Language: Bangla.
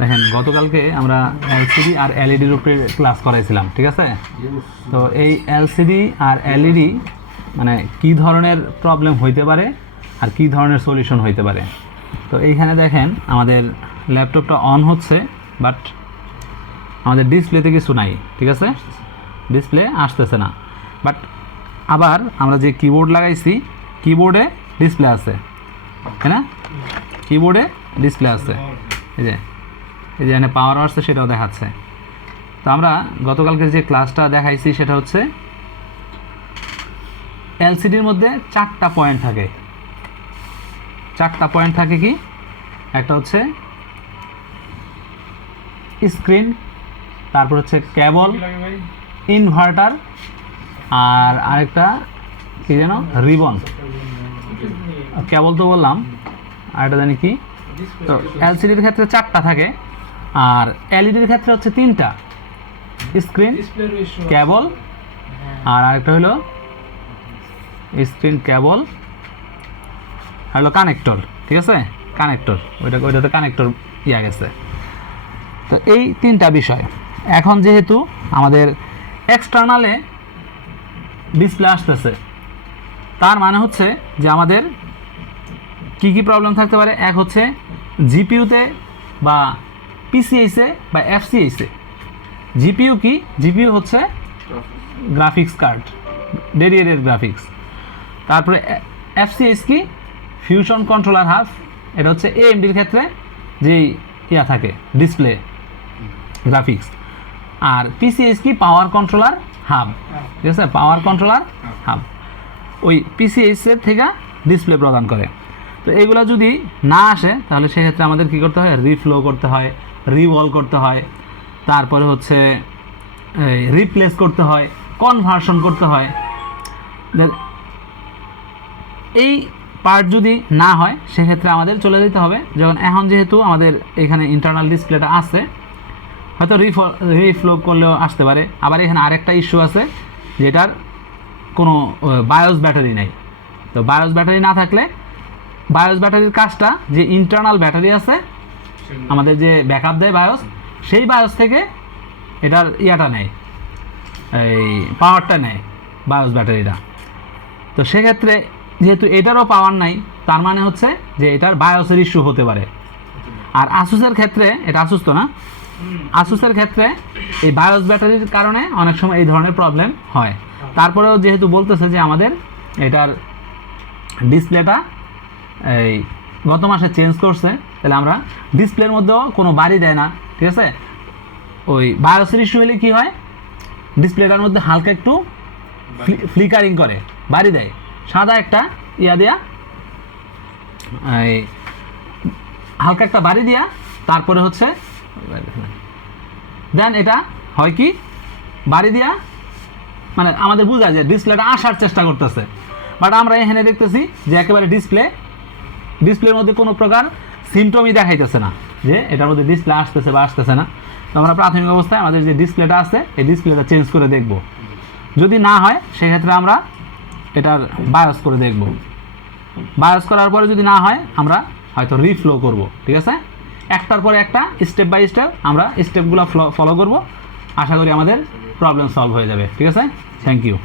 দেখেন, গতকালকে আমরা এলসিডি আর এলইডির উপরে ক্লাস করাইছিলাম, ঠিক আছে? তো এই এলসিডি আর এলইডি মানে কি ধরনের প্রবলেম হইতে পারে আর কি ধরনের সলিউশন হইতে পারে? তো এইখানে দেখেন, আমাদের ল্যাপটপটা অন হচ্ছে বাট আমাদের ডিসপ্লেতে কিছু নাই, ঠিক আছে? ডিসপ্লে আসতেছে না। বাট আবার আমরা যে কিবোর্ড লাগাইছি কিবোর্ডে ডিসপ্লে আছে, তাই না? কিবোর্ডে ডিসপ্লে আছে। এই যে এই যে এখানে পাওয়ার আসছে সেটাও দেখাচ্ছে। তো আমরা গতকালকে যে ক্লাসটা দেখাইছি, সেটা হচ্ছে এলসিডির মধ্যে চারটা পয়েন্ট থাকে। চারটা পয়েন্ট থাকে কি? একটা হচ্ছে স্ক্রিন তারপর হচ্ছে কেবল ইনভার্টার আর আরেকটা কি যেন? রিবন কেবল তো বললাম আর এটা জানি কি? তো এলসিডির ক্ষেত্রে চারটা থাকে। আর এলইডির ক্ষেত্রে হচ্ছে তিনটা। স্ক্রিন কেবল আর আরেকটা হলো স্ক্রিন কেবল আর হলো কানেক্টর ঠিক আছে? কানেক্টর ওইটা ওইটাতে কানেক্টর ইয়া গেছে। তো এই তিনটা বিষয়। এখন যেহেতু আমাদের এক্সটার্নালে ডিসপ্লে আসতেছে তার মানে হচ্ছে যে আমাদের কি কি প্রবলেম থাকতে পারে? এক হচ্ছে জিপিউতে বা পিসিএইসে বা এফসিএইসে জিপিইউ কি? জিপিইউ হচ্ছে গ্রাফিক্স কার্ড ডেডিয়েটেড গ্রাফিক্স তারপরে এফসিএস কি? ফিউশন কন্ট্রোলার হাফ এটা হচ্ছে এএমডির ক্ষেত্রে যেই ইয়া থাকে ডিসপ্লে গ্রাফিক্স আর পিসিএস কি? পাওয়ার কন্ট্রোলার হাব ঠিক আছে? পাওয়ার কন্ট্রোলার হাব ওই পিসিএস এর থেকে ডিসপ্লে প্রদান করে। তো এগুলো যদি না আসে, তাহলে সেক্ষেত্রে আমাদের কি করতে হয়? রিফ্লো করতে হয় রিভল করতে হয়, তারপরে হচ্ছে রিপ্লেস করতে হয় কনভার্সন করতে হয়। এই পার্ট যদি না হয়, সেক্ষেত্রে আমাদের চলে যেতে হবে। যখন এখন যেহেতু আমাদের এখানে ইন্টারনাল ডিসপ্লেটা আছে, হয়তো রিফ রিফ্লো করলেও আসতে পারে। আবার এখানে আরেকটা ইস্যু আছে, যেটার কোনো বায়োস ব্যাটারি নেই। তো বায়োস ব্যাটারি না থাকলে বায়োস ব্যাটারির কাজটা যে ইন্টারনাল ব্যাটারি আছে আমাদের যে ব্যাকআপ দেয় বায়োস সেই বায়োস থেকে এটার ইয়াটা নেয়। এই পাওয়ারটা নেয় বায়োস ব্যাটারিটা। তো সেক্ষেত্রে যেহেতু এটারও পাওয়ার নাই তার মানে হচ্ছে যে এটার বায়োসের ইস্যু হতে পারে। আর আসুসের ক্ষেত্রে এটা আসুস তো না? আসুসের ক্ষেত্রে এই বায়োস ব্যাটারির কারণে অনেক সময় এই ধরনের প্রবলেম হয়। তারপরেও যেহেতু বলতেছে যে আমাদের এটার ডিসপ্লেটা এই গত মাসে চেঞ্জ করছে তাহলে আমরা ডিসপ্লের মধ্যেও কোনো বাড়ি দেয় না ঠিক আছে? ওই বায়োসের ইস্যু হলে কী হয়? ডিসপ্লেটার মধ্যে হালকা একটু ফ্লিকারিং করে বাড়ি দেয়। সাদা একটা ইয়া দেয়া এই হালকা একটা বাড়ি দিয়া তারপরে হচ্ছে দেন এটা হয় কি? বাড়ি দিয়া মানে আমাদের বোঝা যায় ডিসপ্লেটা আসার চেষ্টা করতেছে। বাট আমরা এখানে দেখতেছি যে একেবারে ডিসপ্লে ডিসপ্লের মধ্যে কোনো প্রকার সিমটমই দেখাইতেছে না, যে এটার মধ্যে ডিসপ্লে আসতেছে বা আসতেছে না। তো আমরা প্রাথমিক অবস্থায় আমাদের যে ডিসপ্লেটা আছে, এই ডিসপ্লেটা চেঞ্জ করে দেখব। যদি না হয়, সেক্ষেত্রে আমরা এটার বায়োস করে দেখব। বায়োস করার পরে যদি না হয়, আমরা হয়তো রিফ্লো করব, ঠিক আছে? একটার পরে একটা স্টেপ বাই স্টেপ আমরা স্টেপগুলো ফলো করব। আশা করি আমাদের প্রবলেম সলভ হয়ে যাবে, ঠিক আছে? Thank you